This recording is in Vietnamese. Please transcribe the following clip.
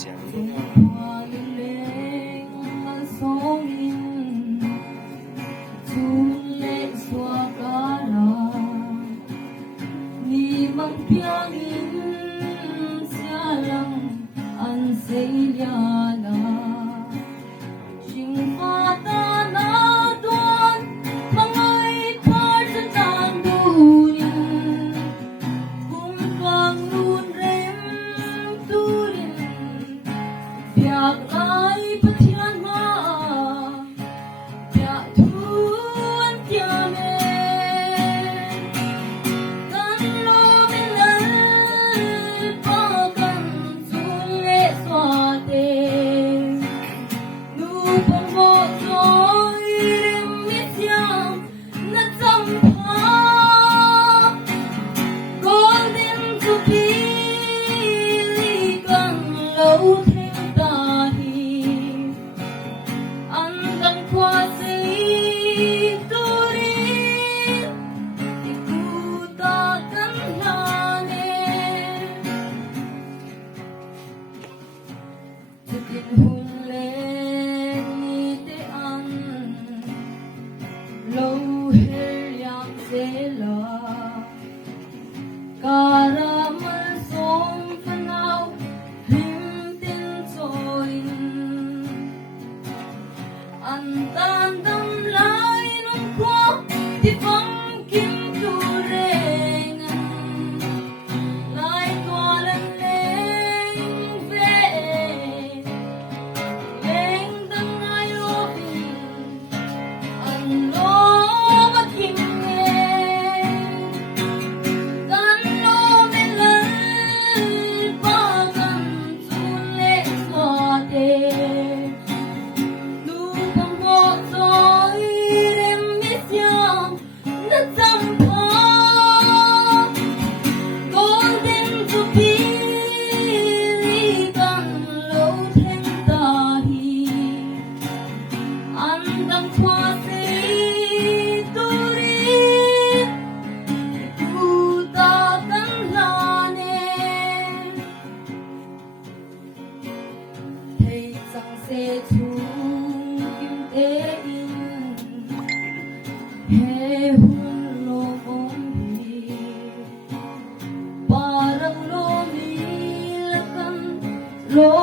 想花莲的松林，竹叶花嘎啦，你们飘零下浪安谁呀啦？青花大那段，mang ay par sa tandurin, kung kang lunrem turin, biyak ay patian ma, biyak tuan tiamen, kan lo bilal pakan sulle swate, nupang mo to'y rimit yang natsampa, golden to pili kang lauting tahi, andang kwasi turin, ikutakan langit, tukin hulen itian, lâu heliang sela, karamel som phanaw him tin soin, an tan dam lai nung kwa ti fang kim tu rengan, lai kwalan leng ve, leng dang ay robin, an lo magingin, kan lo milal pagan sulle swate, lupang mo to'y remis yang natsampa, golden to pili kang lauting tahi, andang kwasi turin, ikutakan langit, thấy rằng sẽ chung kim tein, he hun lo bombi, parang lo milakan lo